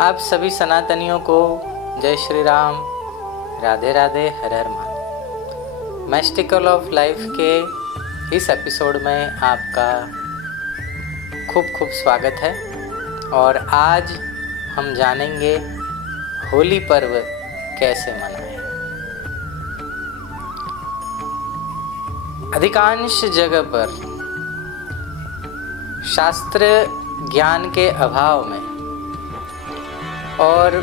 आप सभी सनातनियों को जय श्री राम, राधे राधे, हर हर महादेव। मैस्टिकल ऑफ लाइफ के इस एपिसोड में आपका खूब खूब स्वागत है। और आज हम जानेंगे होली पर्व कैसे मनाएं। अधिकांश जगह पर शास्त्र ज्ञान के अभाव में और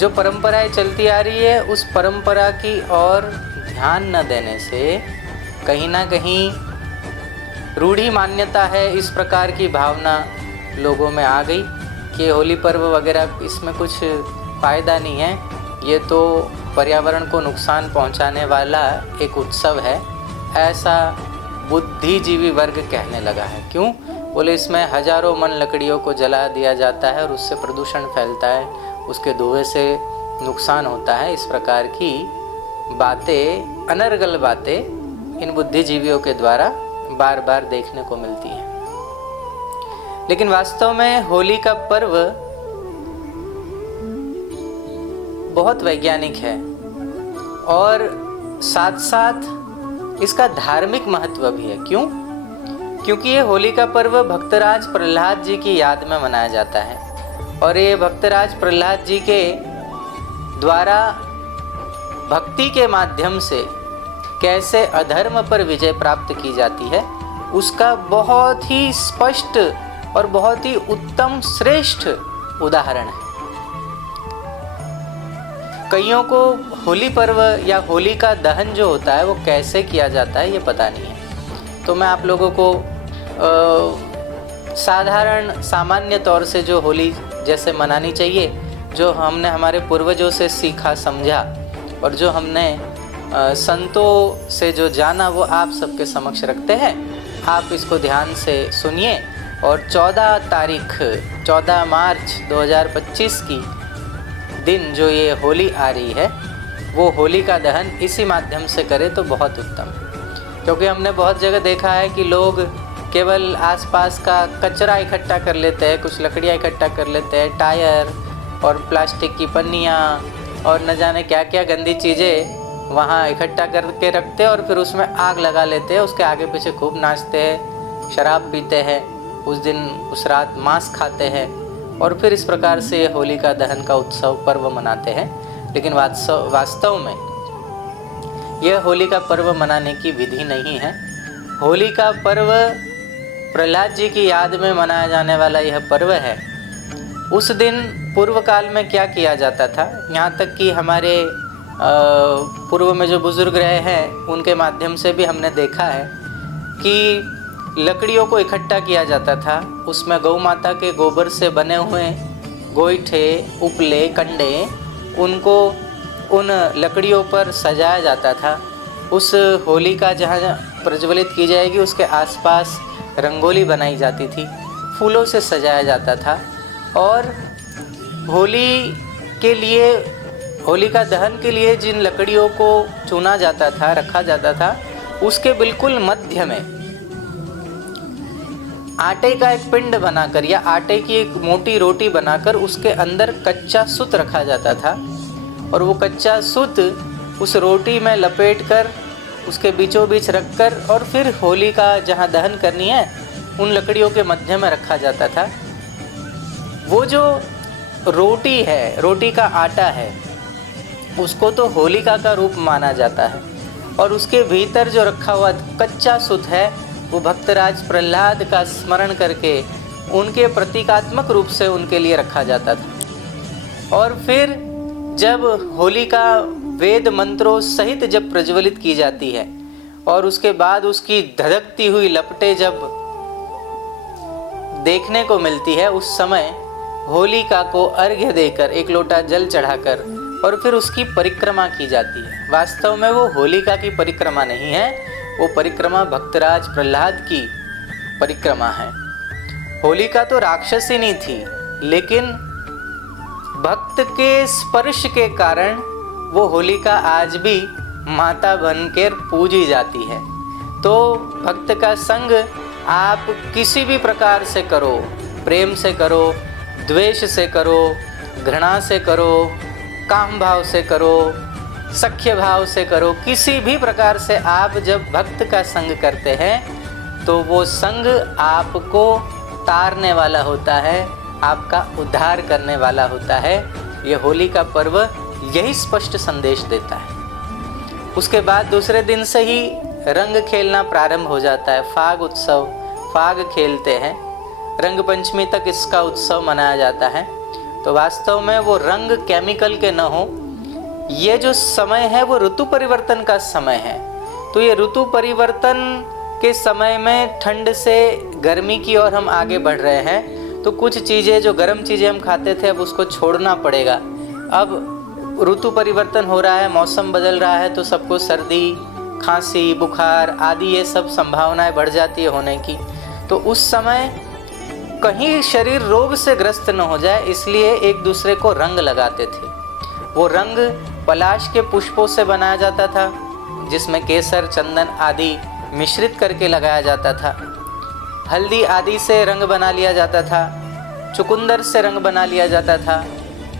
जो परंपराएं चलती आ रही है उस परंपरा की ओर ध्यान न देने से कहीं ना कहीं रूढ़ी मान्यता है, इस प्रकार की भावना लोगों में आ गई कि होली पर्व वगैरह इसमें कुछ फ़ायदा नहीं है, ये तो पर्यावरण को नुकसान पहुंचाने वाला एक उत्सव है, ऐसा बुद्धिजीवी वर्ग कहने लगा है। क्यों? बोले इसमें हजारों मन लकड़ियों को जला दिया जाता है और उससे प्रदूषण फैलता है, उसके धुएं से नुकसान होता है। इस प्रकार की बातें, अनर्गल बातें इन बुद्धिजीवियों के द्वारा बार बार देखने को मिलती हैं। लेकिन वास्तव में होली का पर्व बहुत वैज्ञानिक है और साथ साथ इसका धार्मिक महत्व भी है। क्यों? क्योंकि ये होली का पर्व भक्तराज प्रहलाद जी की याद में मनाया जाता है और ये भक्तराज प्रहलाद जी के द्वारा भक्ति के माध्यम से कैसे अधर्म पर विजय प्राप्त की जाती है उसका बहुत ही स्पष्ट और बहुत ही उत्तम श्रेष्ठ उदाहरण है। कईयों को होली पर्व या होली का दहन जो होता है वो कैसे किया जाता है ये पता नहीं है, तो मैं आप लोगों को साधारण सामान्य तौर से जो होली जैसे मनानी चाहिए, जो हमने हमारे पूर्वजों से सीखा समझा और जो हमने संतों से जो जाना, वो आप सबके समक्ष रखते हैं। आप इसको ध्यान से सुनिए और 14 मार्च 2025 की दिन जो ये होली आ रही है वो होली का दहन इसी माध्यम से करें तो बहुत उत्तम। क्योंकि हमने बहुत जगह देखा है कि लोग केवल आसपास का कचरा इकट्ठा कर लेते हैं, कुछ लकड़ियाँ इकट्ठा कर लेते हैं, टायर और प्लास्टिक की पन्नियाँ और न जाने क्या क्या गंदी चीज़ें वहाँ इकट्ठा करके रखते हैं और फिर उसमें आग लगा लेते हैं। उसके आगे पीछे खूब नाचते हैं, शराब पीते हैं, उस दिन उस रात मांस खाते हैं और फिर इस प्रकार से होली का दहन का उत्सव पर्व मनाते हैं। लेकिन वास्तव में यह होली का पर्व मनाने की विधि नहीं है। होली का पर्व प्रहलाद जी की याद में मनाया जाने वाला यह पर्व है। उस दिन पूर्व काल में क्या किया जाता था, यहाँ तक कि हमारे पूर्व में जो बुजुर्ग रहे हैं उनके माध्यम से भी हमने देखा है कि लकड़ियों को इकट्ठा किया जाता था, उसमें गौ माता के गोबर से बने हुए गोईठे, उपले, कंडे, उनको उन लकड़ियों पर सजाया जाता था। उस होली का जहाँ प्रज्वलित की जाएगी उसके आसपास रंगोली बनाई जाती थी, फूलों से सजाया जाता था और होली के लिए, होली का दहन के लिए जिन लकड़ियों को चुना जाता था, रखा जाता था, उसके बिल्कुल मध्य में आटे का एक पिंड बनाकर या आटे की एक मोटी रोटी बनाकर उसके अंदर कच्चा सूत रखा जाता था और वो कच्चा सूत उस रोटी में लपेटकर उसके बीचों बीच रखकर और फिर होली का जहाँ दहन करनी है उन लकड़ियों के मध्य में रखा जाता था। वो जो रोटी है, रोटी का आटा है, उसको तो होलिका का रूप माना जाता है और उसके भीतर जो रखा हुआ कच्चा सूत है वो भक्तराज प्रहलाद का स्मरण करके उनके प्रतीकात्मक रूप से उनके लिए रखा जाता था। और फिर जब होलिका वेद मंत्रों सहित जब प्रज्वलित की जाती है और उसके बाद उसकी धधकती हुई लपटें जब देखने को मिलती है, उस समय होलिका को अर्घ्य देकर एक लोटा जल चढ़ाकर और फिर उसकी परिक्रमा की जाती है। वास्तव में वो होलिका की परिक्रमा नहीं है, वो परिक्रमा भक्तराज प्रहलाद की परिक्रमा है। होलिका तो राक्षसिनी थी, लेकिन भक्त के स्पर्श के कारण वो होलिका आज भी माता बनकर पूजी जाती है। तो भक्त का संग आप किसी भी प्रकार से करो, प्रेम से करो, द्वेष से करो, घृणा से करो, काम भाव से करो, सख्य भाव से करो, किसी भी प्रकार से आप जब भक्त का संग करते हैं तो वो संग आपको तारने वाला होता है, आपका उद्धार करने वाला होता है। ये होली का पर्व यही स्पष्ट संदेश देता है। उसके बाद दूसरे दिन से ही रंग खेलना प्रारंभ हो जाता है। फाग उत्सव, फाग खेलते हैं, रंग पंचमी तक इसका उत्सव मनाया जाता है। तो वास्तव में वो रंग केमिकल के न हो, ये जो समय है वो ऋतु परिवर्तन का समय है। तो ये ऋतु परिवर्तन के समय में ठंड से गर्मी की ओर हम आगे बढ़ रहे हैं, तो कुछ चीज़ें जो गर्म चीज़ें हम खाते थे अब उसको छोड़ना पड़ेगा। अब ऋतु परिवर्तन हो रहा है, मौसम बदल रहा है, तो सबको सर्दी, खांसी, बुखार आदि ये सब संभावनाएं बढ़ जाती है होने की। तो उस समय कहीं शरीर रोग से ग्रस्त न हो जाए, इसलिए एक दूसरे को रंग लगाते थे। वो रंग पलाश के पुष्पों से बनाया जाता था, जिसमें केसर, चंदन आदि मिश्रित करके लगाया जाता था। हल्दी आदि से रंग बना लिया जाता था, चुकंदर से रंग बना लिया जाता था,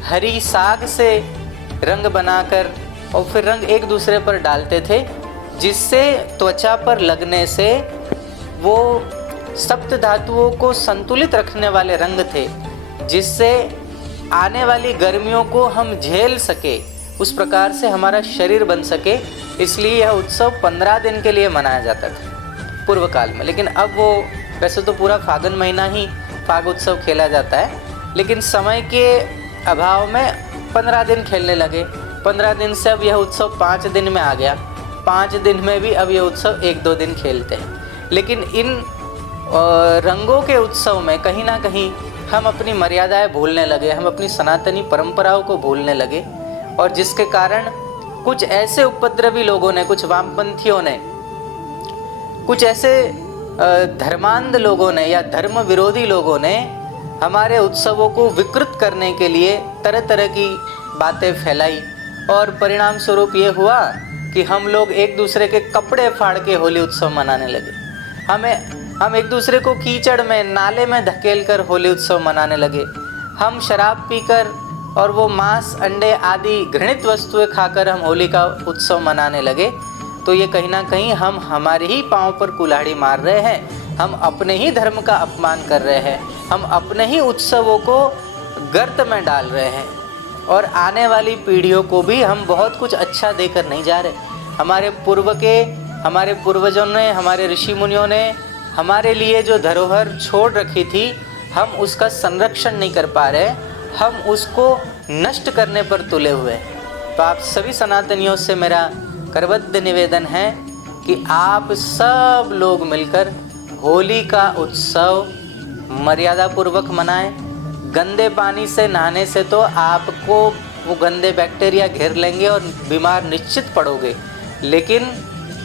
हरी साग से रंग बनाकर और फिर रंग एक दूसरे पर डालते थे, जिससे त्वचा पर लगने से वो सप्त धातुओं को संतुलित रखने वाले रंग थे, जिससे आने वाली गर्मियों को हम झेल सके, उस प्रकार से हमारा शरीर बन सके। इसलिए यह उत्सव 15 दिन के लिए मनाया जाता था पूर्व काल में। लेकिन अब वो वैसे तो पूरा फागुन महीना ही फाग उत्सव खेला जाता है, लेकिन समय के अभाव में 15 दिन खेलने लगे। 15 दिन से अब यह उत्सव 5 दिन में आ गया। 5 दिन में भी अब यह उत्सव 1-2 दिन खेलते हैं। लेकिन इन रंगों के उत्सव में कहीं ना कहीं हम अपनी मर्यादाएं भूलने लगे, हम अपनी सनातनी परंपराओं को भूलने लगे, और जिसके कारण कुछ ऐसे उपद्रवी लोगों ने, कुछ वामपंथियों ने, कुछ ऐसे धर्मांध लोगों ने या धर्म विरोधी लोगों ने हमारे उत्सवों को विकृत करने के लिए तरह तरह की बातें फैलाई, और परिणाम स्वरूप ये हुआ कि हम लोग एक दूसरे के कपड़े फाड़ के होली उत्सव मनाने लगे। हम एक दूसरे को कीचड़ में, नाले में धकेल कर होली उत्सव मनाने लगे। हम शराब पीकर और वो मांस, अंडे आदि घृणित वस्तुएं खाकर हम होली का उत्सव मनाने लगे। तो ये कहीं ना कहीं हम हमारे ही पाँव पर कुल्हाड़ी मार रहे हैं, हम अपने ही धर्म का अपमान कर रहे हैं, हम अपने ही उत्सवों को गर्त में डाल रहे हैं, और आने वाली पीढ़ियों को भी हम बहुत कुछ अच्छा देकर नहीं जा रहे। हमारे पूर्वजों ने, हमारे ऋषि मुनियों ने हमारे लिए जो धरोहर छोड़ रखी थी, हम उसका संरक्षण नहीं कर पा रहे, हम उसको नष्ट करने पर तुले हुए हैं। तो आप सभी सनातनियों से मेरा करबद्ध निवेदन है कि आप सब लोग मिलकर होली का उत्सव मर्यादापूर्वक मनाएं। गंदे पानी से नहाने से तो आपको वो गंदे बैक्टीरिया घेर लेंगे और बीमार निश्चित पड़ोगे। लेकिन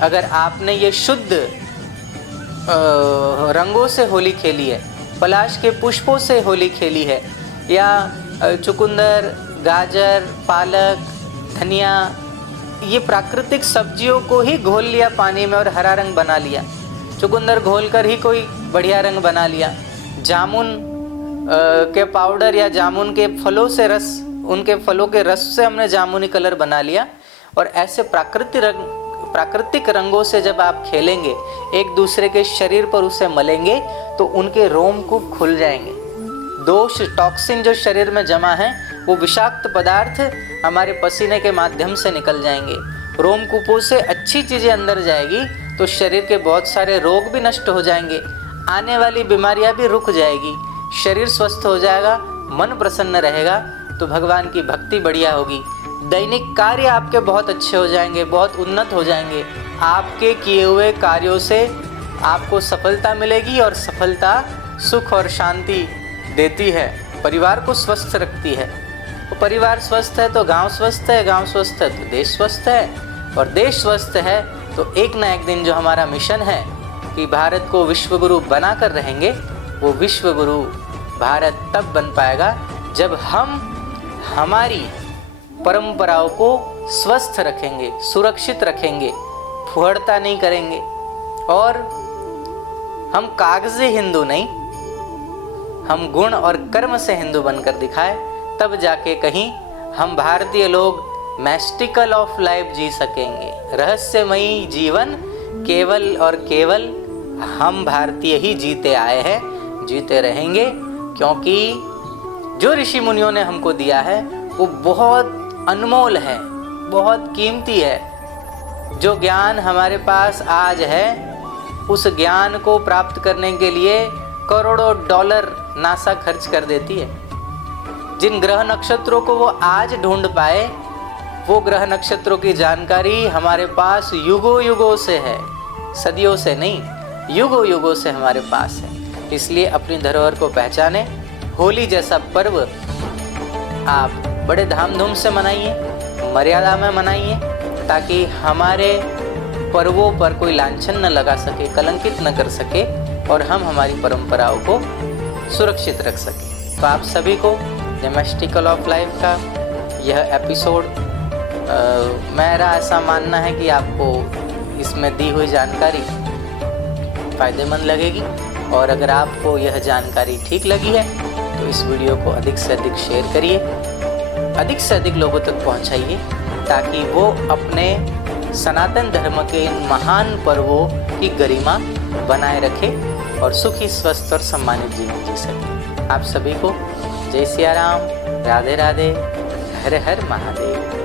अगर आपने ये शुद्ध रंगों से होली खेली है, पलाश के पुष्पों से होली खेली है, या चुकंदर, गाजर, पालक, धनिया, ये प्राकृतिक सब्जियों को ही घोल लिया पानी में और हरा रंग बना लिया, चुकंदर घोलकर ही कोई बढ़िया रंग बना लिया, जामुन के पाउडर या जामुन के फलों से रस, उनके फलों के रस से हमने जामुनी कलर बना लिया। और ऐसे प्राकृतिक रंगों से जब आप खेलेंगे, एक दूसरे के शरीर पर उसे मलेंगे, तो उनके रोमकूप खुल जाएंगे। दोष, टॉक्सिन जो शरीर में जमा है, वो विषाक्त पदार्थ हमारे पसीने के माध्यम से निकल जाएंगे। रोमकूपों से अच्छी चीज़ें अंदर जाएगी तो शरीर के बहुत सारे रोग भी नष्ट हो जाएंगे, आने वाली बीमारियां भी रुक जाएगी, शरीर स्वस्थ हो जाएगा, मन प्रसन्न रहेगा, तो भगवान की भक्ति बढ़िया होगी। दैनिक कार्य आपके बहुत अच्छे हो जाएंगे, बहुत उन्नत हो जाएंगे। आपके किए हुए कार्यों से आपको सफलता मिलेगी, और सफलता सुख और शांति देती है, परिवार को स्वस्थ रखती है। तो परिवार स्वस्थ है तो गांव स्वस्थ है, गांव स्वस्थ है तो देश स्वस्थ है, और देश स्वस्थ है तो एक ना एक दिन जो हमारा मिशन है कि भारत को विश्वगुरु बना कर रहेंगे, वो विश्वगुरु भारत तब बन पाएगा जब हम हमारी परंपराओं को स्वस्थ रखेंगे, सुरक्षित रखेंगे, फुहड़ता नहीं करेंगे। और हम कागजी हिंदू नहीं, हम गुण और कर्म से हिंदू बनकर दिखाए, तब जाके कहीं हम भारतीय लोग मैस्टिकल ऑफ लाइफ जी सकेंगे। रहस्यमयी जीवन केवल और केवल हम भारतीय ही जीते आए हैं, जीते रहेंगे, क्योंकि जो ऋषि मुनियों ने हमको दिया है वो बहुत अनमोल है, बहुत कीमती है। जो ज्ञान हमारे पास आज है, उस ज्ञान को प्राप्त करने के लिए करोड़ों डॉलर नासा खर्च कर देती है। जिन ग्रह नक्षत्रों को वो आज ढूंढ पाए, वो ग्रह नक्षत्रों की जानकारी हमारे पास युगों युगों से है, सदियों से नहीं, युगों युगों से हमारे पास है। इसलिए अपनी धरोहर को पहचाने। होली जैसा पर्व आप बड़े धामधूम से मनाइए, मर्यादा में मनाइए, ताकि हमारे पर्वों पर कोई लांछन न लगा सके, कलंकित न कर सके, और हम हमारी परंपराओं को सुरक्षित रख सकें। तो आप सभी को द मैस्टिकल ऑफ लाइफ का यह एपिसोड, मेरा ऐसा मानना है कि आपको इसमें दी हुई जानकारी फ़ायदेमंद लगेगी, और अगर आपको यह जानकारी ठीक लगी है तो इस वीडियो को अधिक से अधिक शेयर करिए, अधिक से अधिक लोगों तक पहुंचाइए, ताकि वो अपने सनातन धर्म के इन महान पर्वों की गरिमा बनाए रखे और सुखी, स्वस्थ और सम्मानित जीवन जी सके। आप सभी को जय सिया राम, राधे राधे, हर हर महादेव।